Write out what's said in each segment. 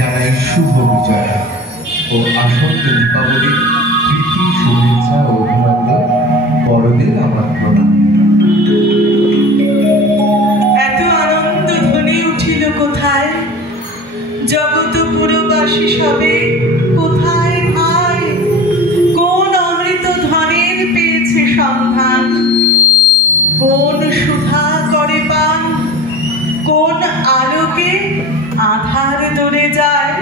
জানাই শুভ বিজয়া ও আসন্ন দীপাবলির প্রীতি শুভেচ্ছা ও অভিনন্দন। বড়দের আমার প্রণাম। এত আনন্দ ধ্বনি উঠিল কোথায়, জগৎপুরবাসী সবে কোথায় ভাই? কোন অমৃত ধনের পেয়েছে সন্ধান, কোন সুধা করে পান, কোন আলোকে আধার দূরে যায়?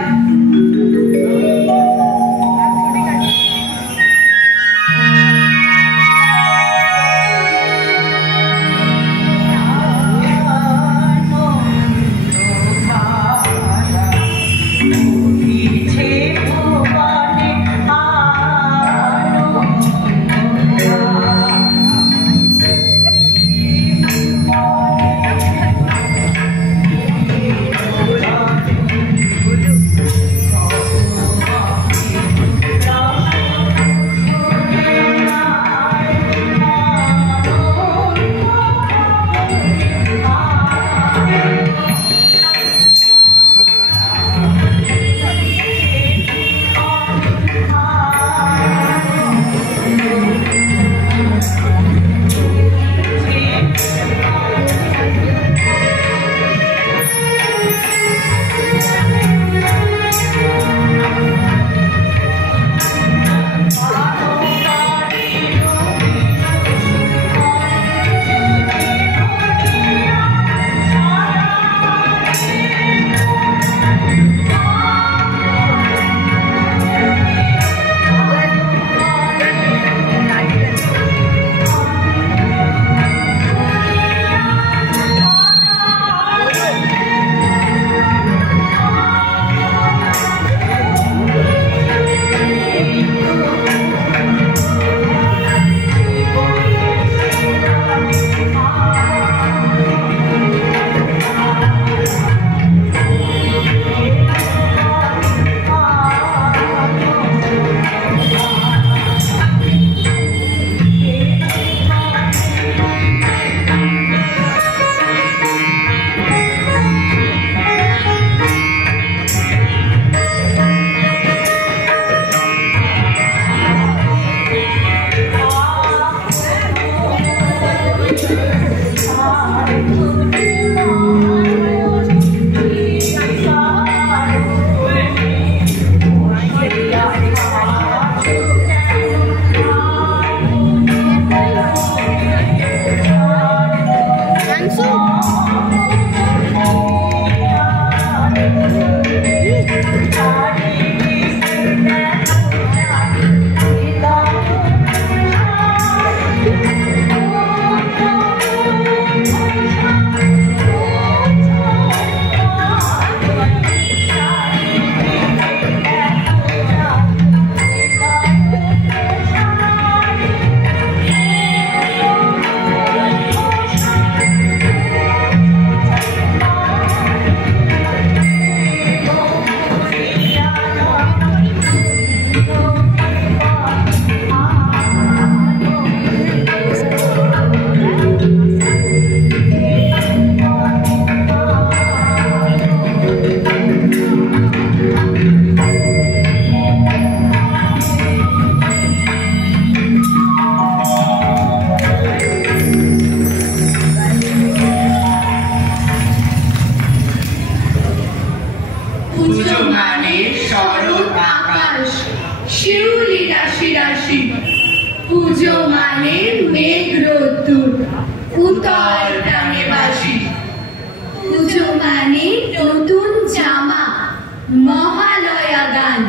পুজো মানে মেঘ রোদ্দুর উতল টানে বাসি, পুজো মানে নতুন জামা মহালয়া গান,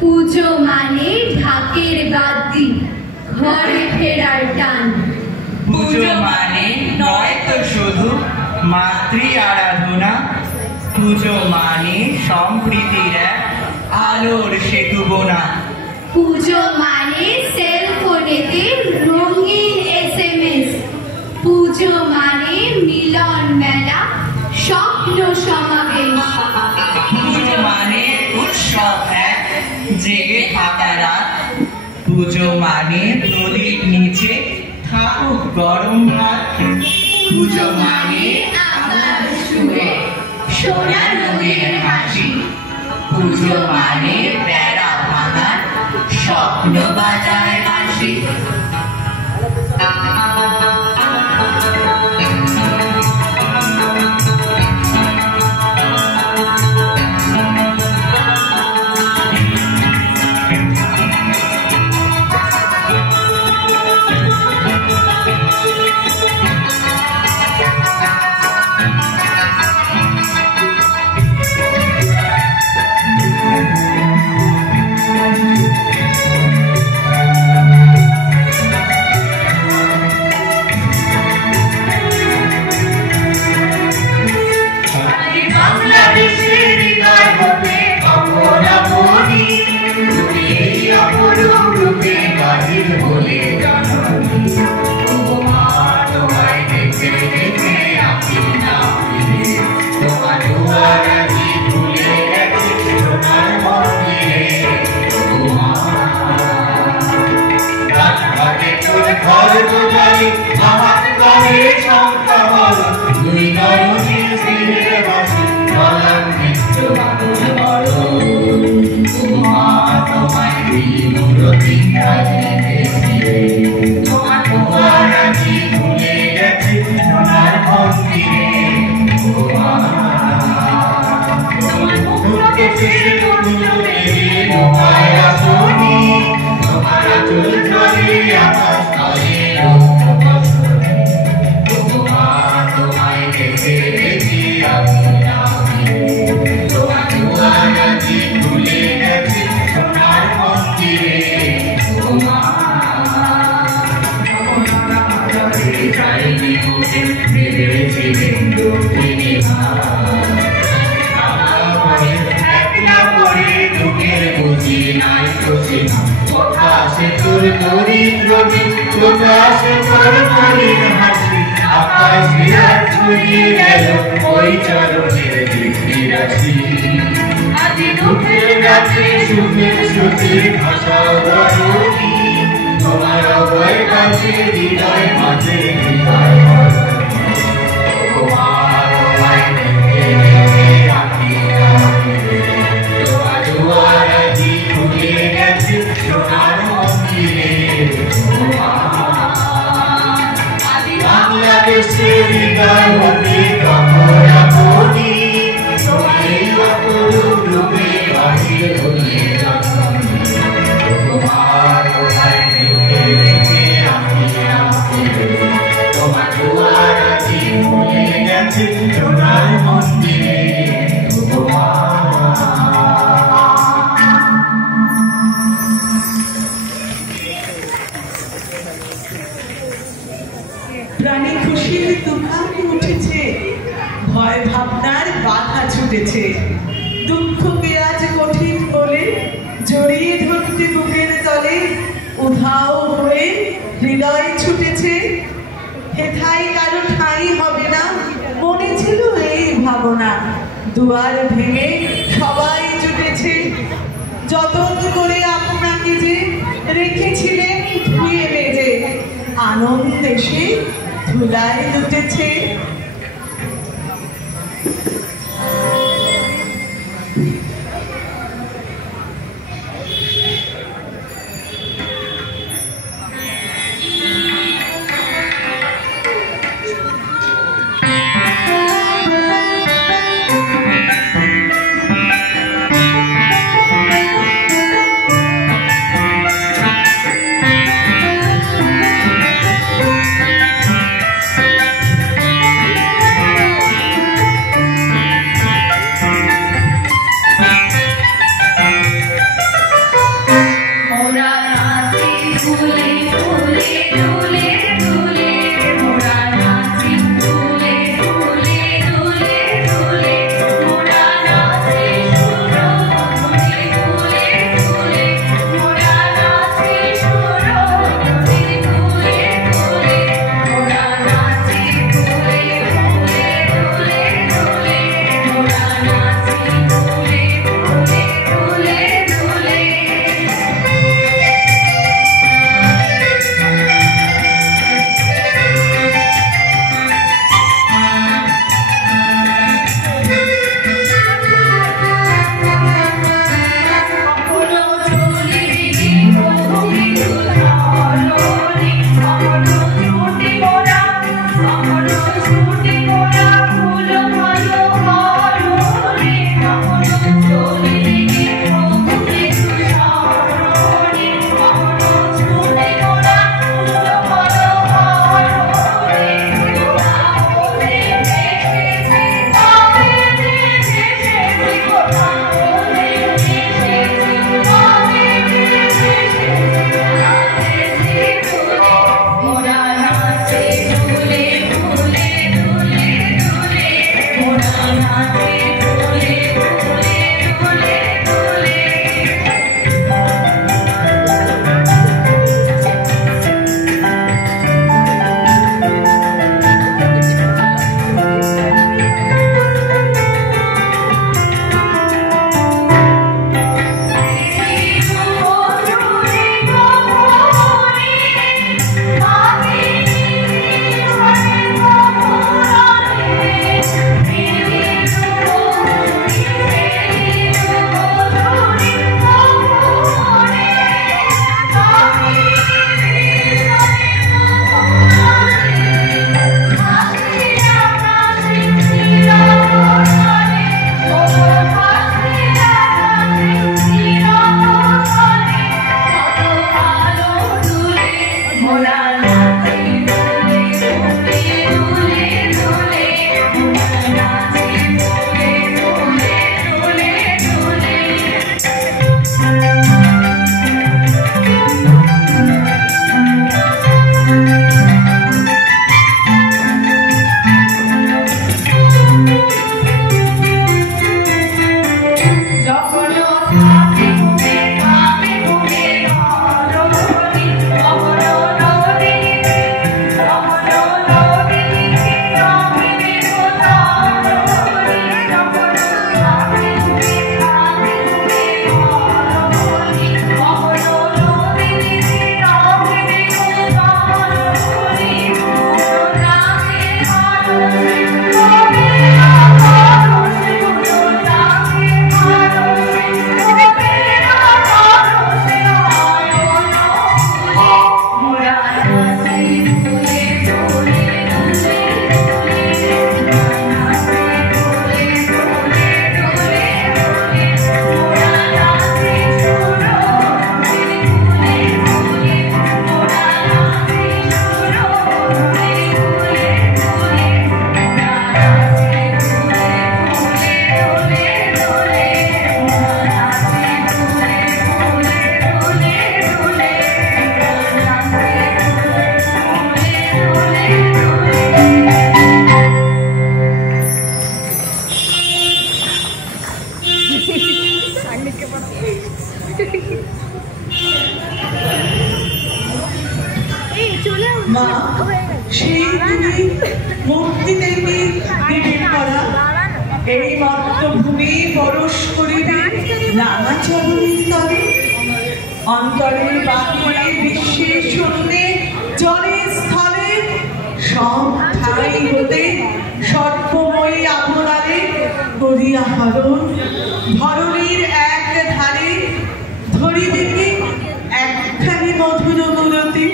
পুজো মানে ঢাকের বাদ্যি ঘরে ফেরার টান, পুজো মানে নয় তো শুধু মাতৃ আরাধনা, পুজো মানে সম্প্রীতির এক আলোর সেতু বোনা, পুজো মানে সেল ফোনেতে রঙিন SMS, পুজো মানে মিলন মেলা স্বপ্ন সমাবেশ, পুজো মানে উৎসব এক জেগে থাকা রাত, পুজো মানে প্রদীপ নিচে থাকুক গরম ভাত, পুজো মানে আকাশ ছুঁয়ে সোনা রঙের হাসি, পুজো মানে বেড়া ভাঙার স্বপ্ন বাজায় বাঁশি। প্রাণী খুশির তুফান উঠেছে, ভয় ভাবনার বাধা ছুটেছে, দুঃখকে আজ কঠিন বলে জড়িয়ে ধরতে বুকের তলে উধাও হয়ে হৃদয় ছুটেছে। হেথায় কারো ঠাঁই হবে না, মনে ছিল এই ভাবনা, দুয়ার ভেঙে সবাই জুটেছে। যতন করে আপনাকে যে রেখেছিলেন ধুয়ে মেজে, আনন্দ এসে ধুলায় লুটেছে। মা, সেই তুমি মূর্তি দেবী দেবীর করা এই মর্তভূমি পরশ করিবে রাঙা চরণের তলে। অন্তরে বাহিরে বিশ্বে শূন্যে জলে স্থলে সব ঠাই হতে সর্বময়ী আভরণে করিয়া হরণ ধরণীর এক ধারে ধরিবে কি একখানি মধুর মূরতি।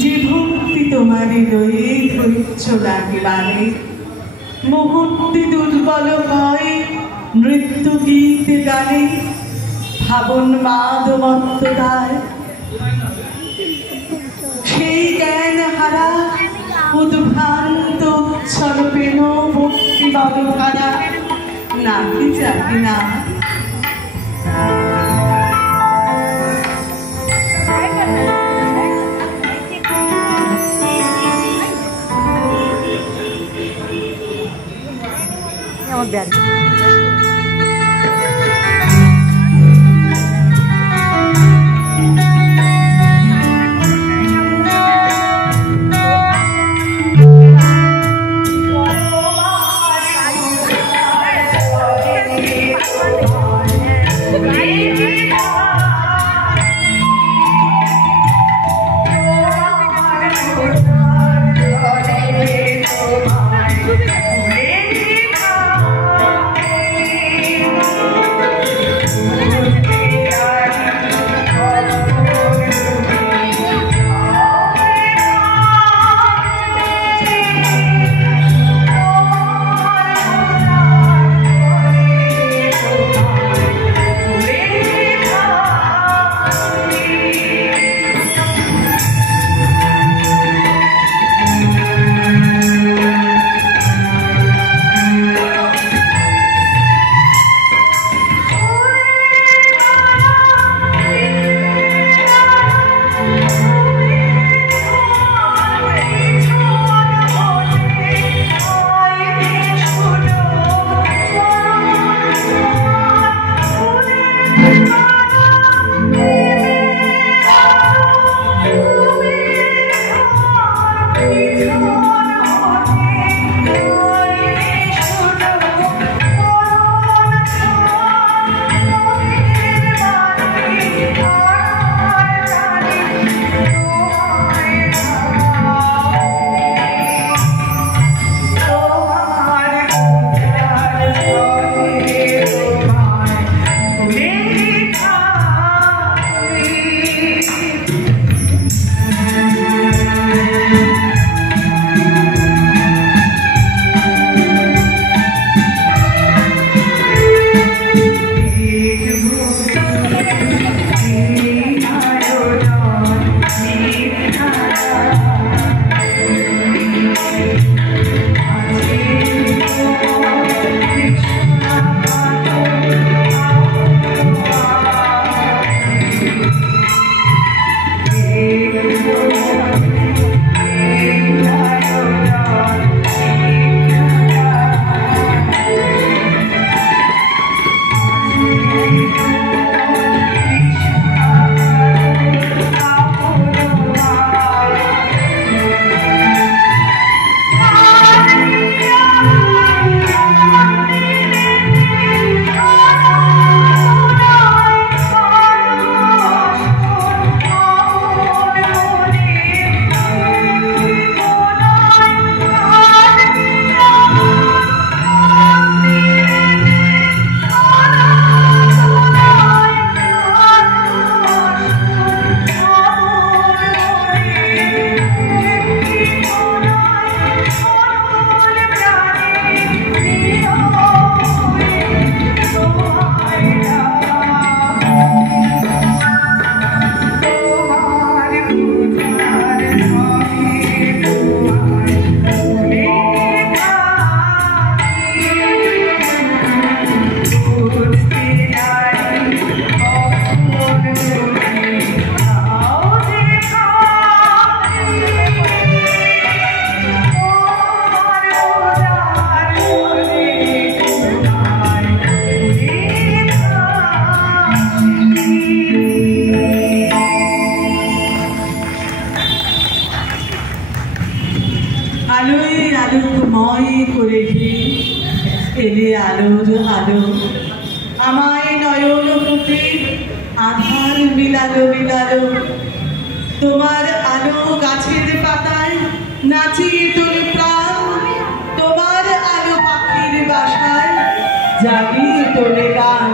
যে ভক্তি তোমারে রয়ে ধৈর্য লাগিবারে মুহূর্তে দুর্বল হয় মৃত্যু গীত গানে ভাবন মাদমত্তদার সেই জ্ঞান হারা উদ্ভ্রান্ত উচ্ছলপেন ভক্তি বলধারা নাকি চাকি না। আলোয় আলোকময় করে এলে আলোর আলো আমায় নয়ন হতে আধার বিলালো বিলালো তোমার আলো গাছের পাতায় নাচিয়ে তোলে প্রাণ তোমার আলো পাখির বাসায় জাগিয়ে তোলে গান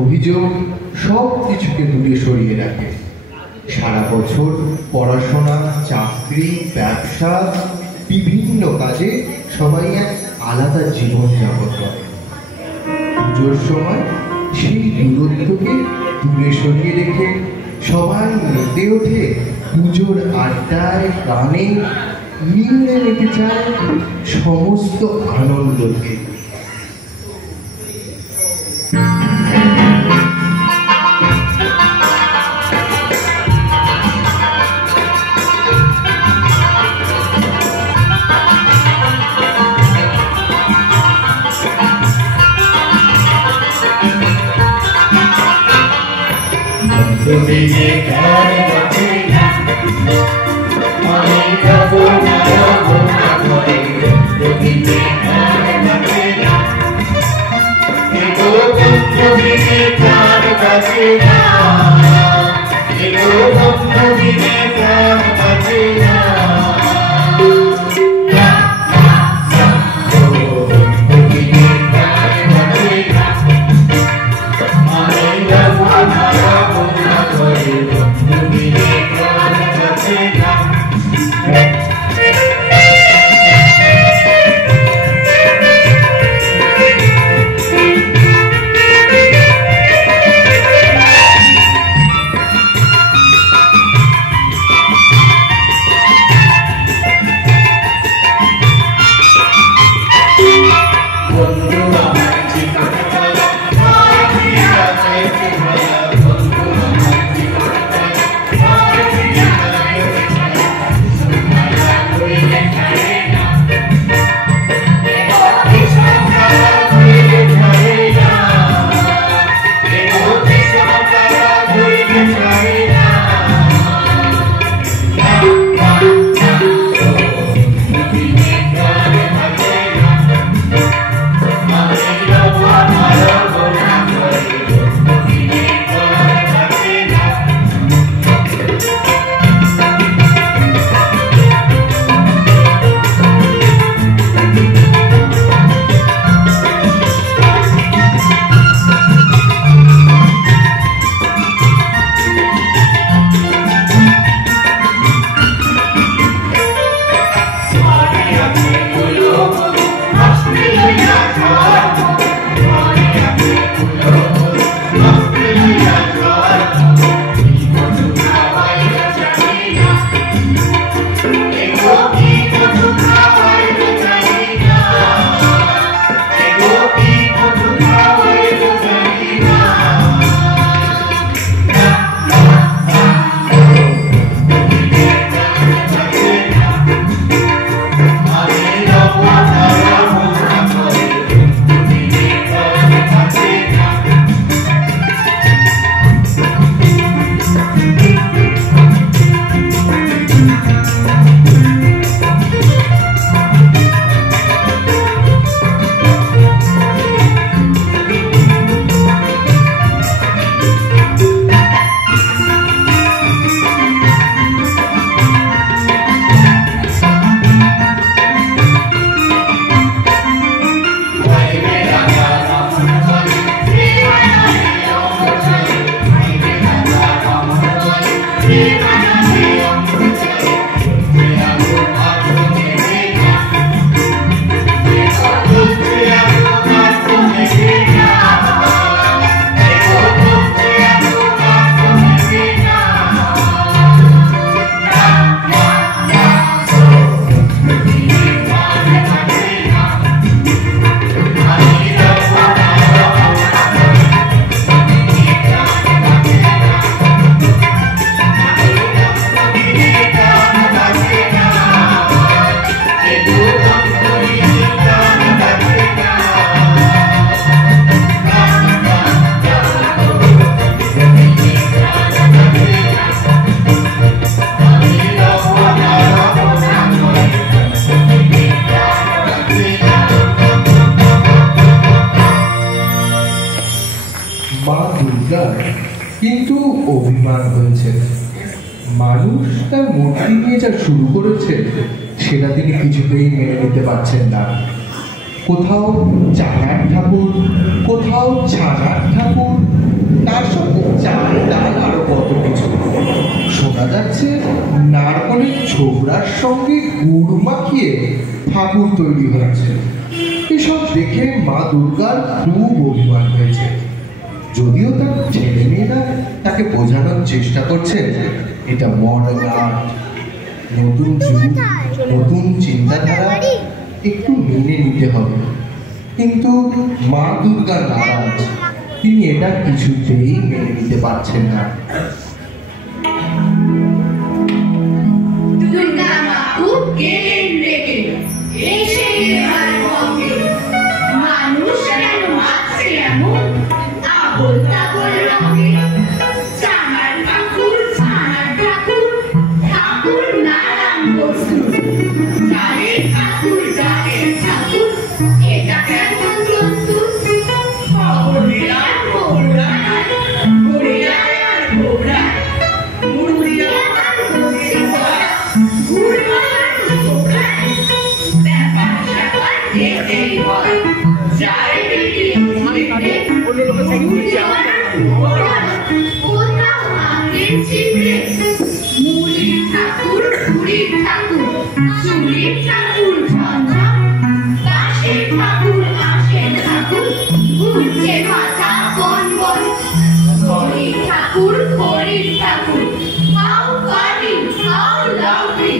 অভিযোগ সব কিছুকে দূরে সরিয়ে রাখে। সারা বছর পড়াশোনা, চাকরি, ব্যবসা, বিভিন্ন কাজে সবাই এক আলাদা জীবন যাপন করে। পুজোর সময় সেই দূরত্বকে দূরে সরিয়ে রেখে সবাই মেতে ওঠে পুজোর আড্ডায়, গানে, মিলে নিতে চায় সমস্ত আনন্দকে। Thank you. কিন্তু অভিমান হয়েছে। মানুষ তার মূর্তি নিয়ে যা শুরু করেছে সেটা তিনি কিছুতেই মেনে নিতে পারছেন না। কোথাও চাঁদার ঠাকুর, কোথাও ছানার ঠাকুর, তার সঙ্গে চাল ডাল আরো কত কিছু। শোনা যাচ্ছে নারকলের ছোবড়ার সঙ্গে গুড় মাখিয়ে ঠাকুর তৈরি হয়েছে। এসব দেখে মা দুর্গার খুব অভিমান হয়েছে। যদিও তার ছেলে মেয়েরা তাকে বোঝানোর চেষ্টা করছে এটা মডার্ন আর্ট, নতুন যুগ, নতুন চিন্তাধারা, একটু মেনে নিতে হবে। কিন্তু মা দুর্গা নারাজ, তিনি এটা কিছুতেই মেনে নিতে পারছেন না। দুর্গা মা খুব গেলেন রেগে, এসে এবার বকে, মানুষ কেন মারছে এমন আবোল তাবোল রঙে? চামার ঠাকুর, ছানার ঠাকুর, ঠাকুর নানান বস্তু, ডালের ঠাকুর, ডালের ঠাকুর, এটা কেমন জন্তু? খবর দিলাম ঘোড়ায়, ঘোড়ায় আর ঘোড়ায়, মুড়িয়া আর বসে ঘোড়া, ঘুরমার ঘোড়ায়, ব্যাপার স্যাপার দেখতেই হয়, যায় বেরিয়ে ঘুরে, কোথাও আগের চিবড়ে, মুড়ির ঠাকুর, পুরীর ঠাকুর, চুরির ঠাকুর ঝঞ্ঝা, বাঁশের ঠাকুর, আঁশের ঠাকুর, ঘুরছে মাথা বন বন, খড়ির ঠাকুর, খড়ির ঠাকুর, হাউ কারি, হাউ লাউডি,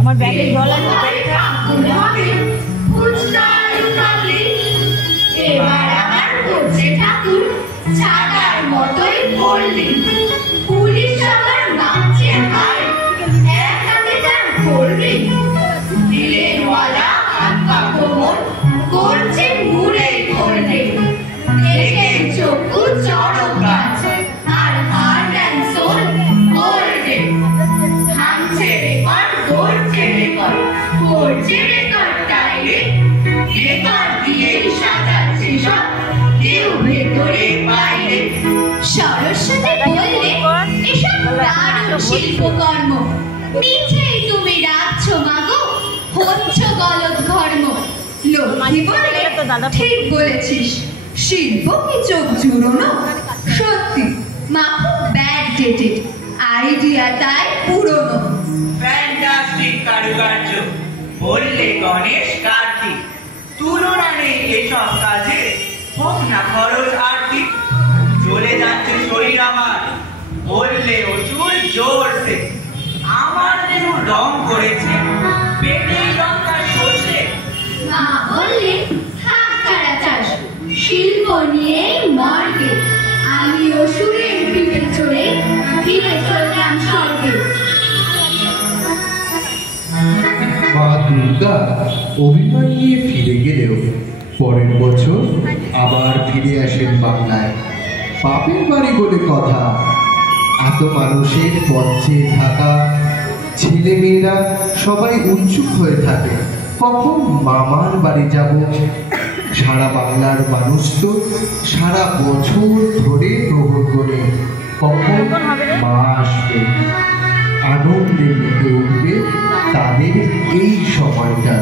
আমার ব্যাগে জল আছে। ঠাকুর হবে ফুচকার কাবলি, এবার আবার করছে ঠাকুর ছাতার মতোই পড়লি, পুলিশ আবার নাচছে হায়, এক হাতে তার করবি, দিলেনওয়ালা হাত পা কোমর করছে মুড়ে করলে, দেখে চক্ষু চড়ক গাছ আর হার্ট অ্যান্ড সোল করবে, থামছে রেকর্ড, করছে রেকর্ড, করছে রেকর্ড টাইরে, রেকর্ড দিয়েই সাজাচ্ছে সব কেউ ভেতরে বাইরে। সরস্বতী বললে এসব দারুণ শিল্পকর্ম, মিছেই তুমি রাখছ মাগো, হচ্ছ গলদ ঘর্ম। লক্ষ্মী বললে ঠিক বলেছিস, শিল্প কি চোখ জুড়োনো? সত্যি মা খুব ব্যাকডেটেড, আইডিয়া তাই পুরনো। ফ্যান্টাস্টিক কারুকার্য, বললে গণেশ কার্তিক, তুলনা নেই এসব কাজে, হোক না খরচ আর্থিক। চলে যাচ্ছে শরীর আমার, বললে অচুল জোরসে, আমার দেহ রং করেছে পেটে লঙ্কা সর্ষে। মা বললে থাক তারা চাষ, শিল্প নিয়েই মর্গে। আমি অসুরের পিঠে চড়ে ফিরে চললাম স্বর্গে। মা দুর্গা অভিমান নিয়ে ফিরে গেলেও পরের বছর আবার ফিরে আসেন বাংলায়। বাপের বাড়ি বলে কথা, এত মানুষের পথে থাকা ছেলে মেয়েরা সবাই উৎসুক হয়ে থাকে কখন মামার বাড়ি যাব। সারা বাংলার মানুষ তো সারা বছর ধরে প্রহর করে কখন মা আসবে, আনন্দে মেতে উঠবে তাদের এই সময়টা।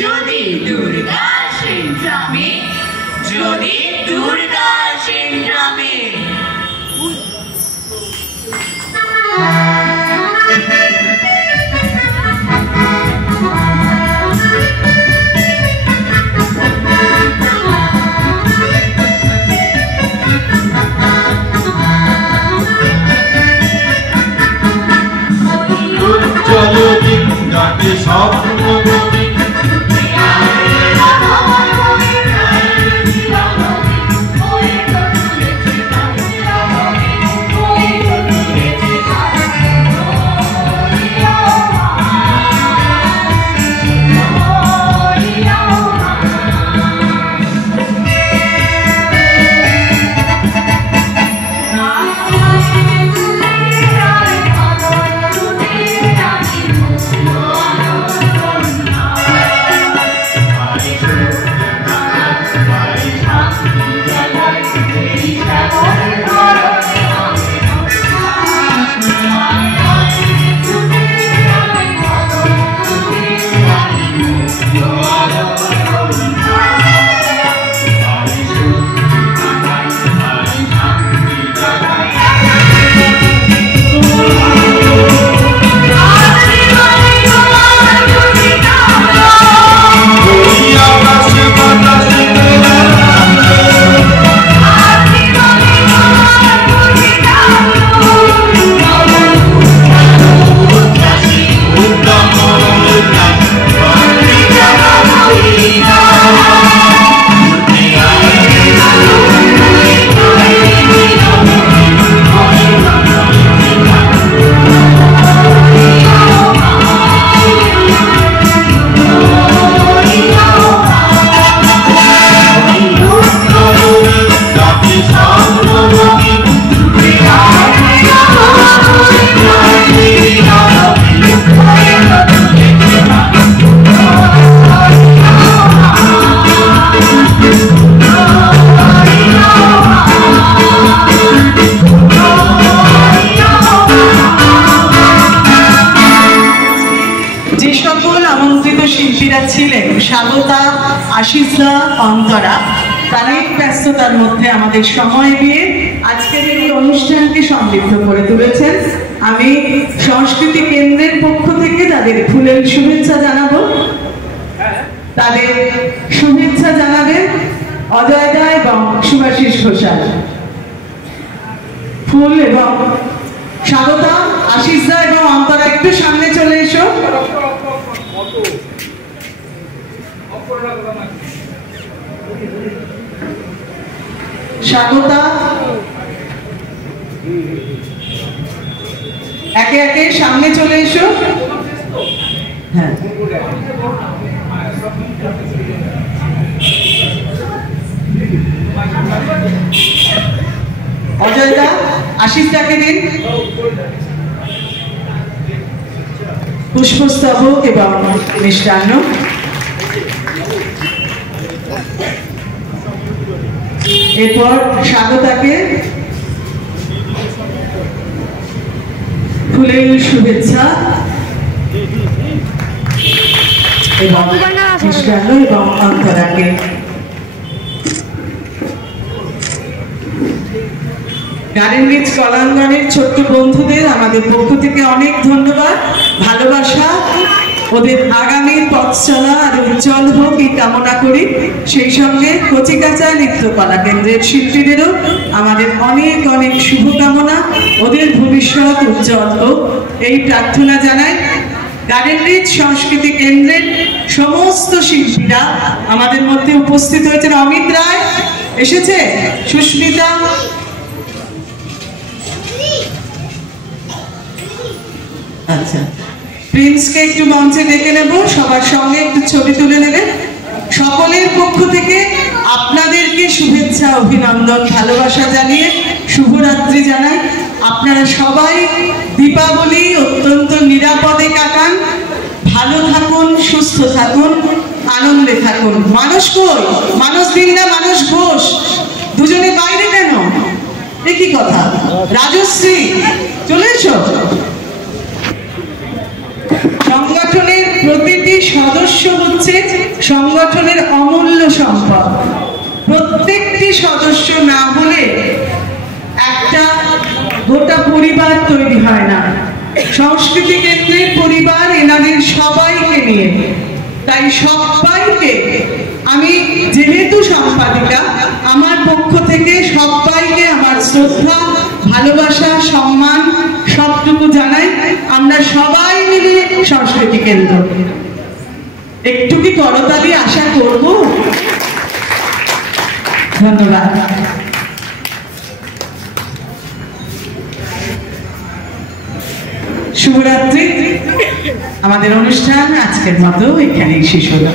যদি দুর্গা আসেন গ্রামে, যদি দুর্গা আসেন গ্রামে। স্বাগতা, আশিসা, অন্তরা তারা এই ব্যস্ততার মধ্যে আমাদের সময় দিয়ে আজকের এই অনুষ্ঠানকে সমৃদ্ধ করে তুলেছেন। আমি সংস্কৃতি কেন্দ্রের পক্ষ থেকে তাদের ফুলের শুভেচ্ছা জানাবো। তাদের শুভেচ্ছা জানাবেন অজয় দা এবং শুভাশিস ঘোষাল। ফুল এবং স্বাগতা, আশিস দা এবং অন্তরা একটু সামনে চলে এসো। স্বাগতা একে একে সামনে চলে এসো। হ্যাঁ, অজয় দা, আশিস দাকে দিন পুষ্পস্তবক এবং মিষ্টান্ন। এরপর স্বাগতাকে ফুলের শুভেচ্ছা এবং মিষ্টান্ন এবং অন্তরাকে। গার্ডেন রিচ কলাঙ্গনের ছোট্ট বন্ধুদের আমাদের পক্ষ থেকে অনেক ধন্যবাদ, ভালোবাসা। ওদের আগামী পথ চলা আর উজ্জ্বল হোক এই কামনা করি। সেই সঙ্গে কচিকাঁচা নৃত্যকলা কেন্দ্রের শিল্পীদেরও আমাদের অনেক অনেক শুভকামনা, ওদের ভবিষ্যৎ উজ্জ্বল হোক এই প্রার্থনা জানাই। গার্ডেন রিচ সংস্কৃতি কেন্দ্রের সমস্ত শিল্পীরা আমাদের মধ্যে উপস্থিত হয়েছেন। অমিত রায় এসেছে, সুস্মিতা, আচ্ছা, প্রিন্সকে একটু মঞ্চে ডেকে নেব, সবার সঙ্গে একটু ছবি তুলে নেবেন। সকলের পক্ষ থেকে আপনাদেরকে শুভেচ্ছা, অভিনন্দন, ভালোবাসা জানিয়ে শুভরাত্রি জানাই। আপনারা সবাই দীপাবলি অত্যন্ত নিরাপদে কাটান, ভালো থাকুন, সুস্থ থাকুন, আনন্দে থাকুন। মানস কই? মানস দিন না মানস ঘোষ দুজনে বাইরে কেন? একই কথা। রাজশ্রী চলে এসো। সংগঠনের প্রতিটি সদস্য হচ্ছে সংগঠনের অমূল্য সম্পদ। প্রত্যেকটি সদস্য না হলে একটা গোটা পরিবার তৈরি হয় না। সংস্কৃতি কেন্দ্রের পরিবার এনাদের সবাইকে নিয়ে, তাই সবাইকে আমি যেহেতু সম্পাদিকা, আমার পক্ষ থেকে সবাইকে আমার শ্রদ্ধা, ভালোবাসা, সম্মান সবটুকু জানাই। আমরা সবাই মিলে সংস্কৃতি কেন্দ্র, একটু কি করতালি আশা করব? ধন্যবাদ। শুভরাত্রি। আমাদের অনুষ্ঠান আজকের মতো এখানেই শেষ হলো।